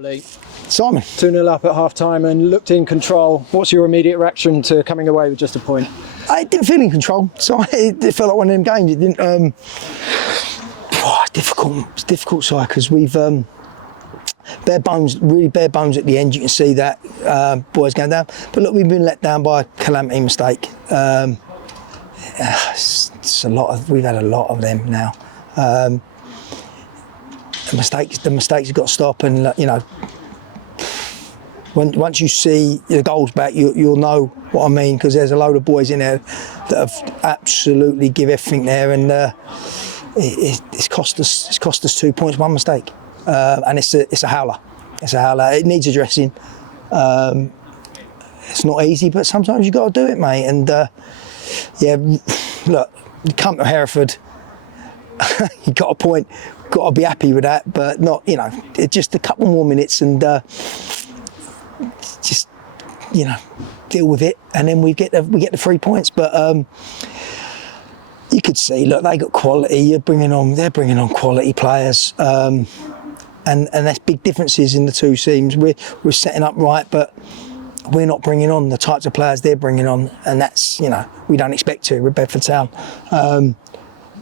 Lee. Simon. 2-0 up at half-time and looked in control. What's your immediate reaction to coming away with just a point? I didn't feel in control, so it felt like one of them games. It didn't. Difficult. It's difficult, Si, because we've really bare bones at the end. You can see that boys going down. But look, we've been let down by a calamity mistake. It's a lot of. We've had a lot of them now. The mistakes have got to stop, and you know, once you see the goals back, you'll know what I mean, because there's a load of boys in there that have absolutely give everything there, and it's cost us 2 points, one mistake, and it's a howler. It's a howler. It needs addressing. It's not easy, but sometimes you've got to do it, mate. And yeah, look, you come to Hereford, you got a point. Got to be happy with that, but not, you know, just a couple more minutes and just, you know, deal with it, and then we get the 3 points. But you could see, look, they got quality. They're bringing on quality players, and there's big differences in the two teams. We're setting up right, but we're not bringing on the types of players they're bringing on, and that's, you know, we don't expect to. We're Bedford Town,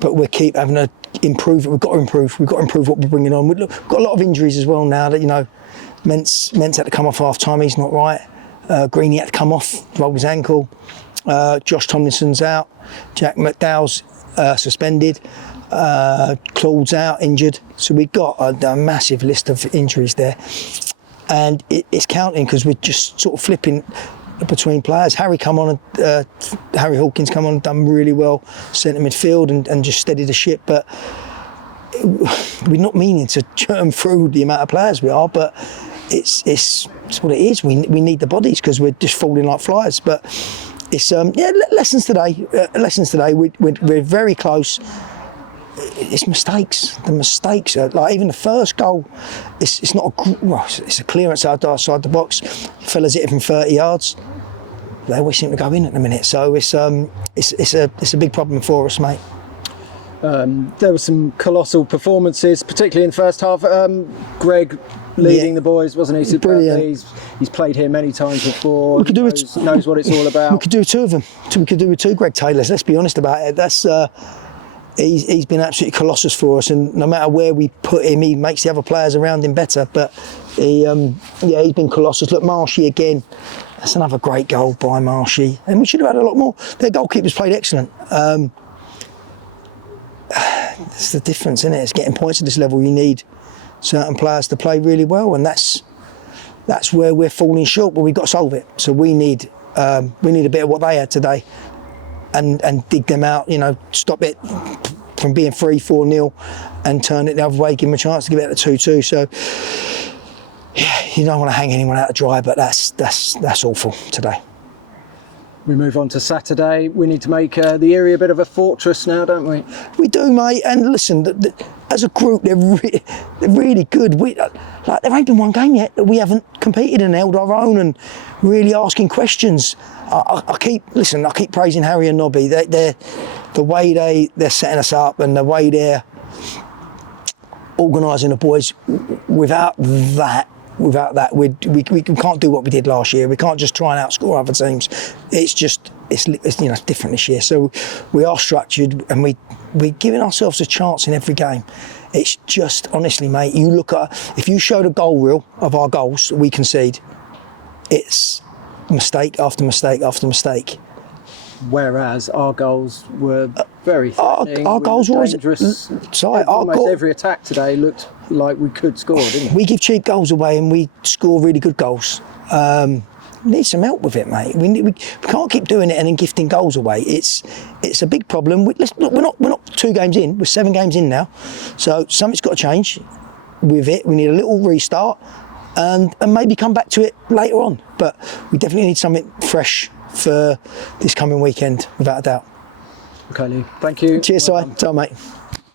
but we keep having to improve it. We've got to improve what we're bringing on. We've got a lot of injuries as well now. That, you know, Mentz had to come off half time. He's not right. Greeny had to come off, rolled his ankle. Josh Tomlinson's out. Jack McDowell's suspended. Claude's out, injured. So we've got a massive list of injuries there, and it's counting because we're just sort of flipping between players. Harry Hawkins come on and done really well, centre midfield, and just steadied the ship. But we're not meaning to churn through the amount of players we are, but it's what it is. We need the bodies because we're just falling like flies. But it's lessons today. We're very close. It's mistakes. The mistakes are like, even the first goal. It's not it's a clearance outside the box. Fellas hit it from 30 yards. They always seem to go in at the minute. So it's a big problem for us, mate. There were some colossal performances, particularly in the first half. Greg leading the boys, wasn't he? Brilliant. He's played here many times before. We could do knows what it's all about. We could do two of them. We could do with two Greg Taylors. Let's be honest about it. That's. He's been absolutely colossus for us, and no matter where we put him, he makes the other players around him better. But he's been colossus. Look, Marshy again. That's another great goal by Marshy, and we should have had a lot more. Their goalkeepers played excellent. That's the difference, isn't it? It's getting points at this level. You need certain players to play really well, and that's where we're falling short. But we've got to solve it. So we need a bit of what they had today. And dig them out, you know, stop it from being 3-4-0 and turn it the other way, give them a chance to give it a 2-2. So, yeah, you don't want to hang anyone out to dry, but that's awful today. We move on to Saturday. We need to make the area a bit of a fortress now, don't we? We do, mate. And listen, as a group, they're really good. There ain't been one game yet that we haven't competed and held our own and really asking questions. I keep praising Harry and Nobby. They're the way they're setting us up and the way they're organising the boys. Without that, we can't do what we did last year. We can't just try and outscore other teams. It's different this year. So we are structured, and we're giving ourselves a chance in every game. It's just, honestly, mate, you look at, if you showed a goal reel of our goals that we concede, it's mistake after mistake after mistake. Whereas our goals were very threatening. Our goals were always dangerous. Almost every attack today looked like we could score, didn't it? We give cheap goals away and we score really good goals. We need some help with it, mate. We can't keep doing it and then gifting goals away. It's a big problem. We're not 2 games in. We're 7 games in now. So something's got to change with it. We need a little restart. And maybe come back to it later on. But we definitely need something fresh for this coming weekend, without a doubt. Okay, Lee. Thank you. Cheers, Si. Ciao, mate.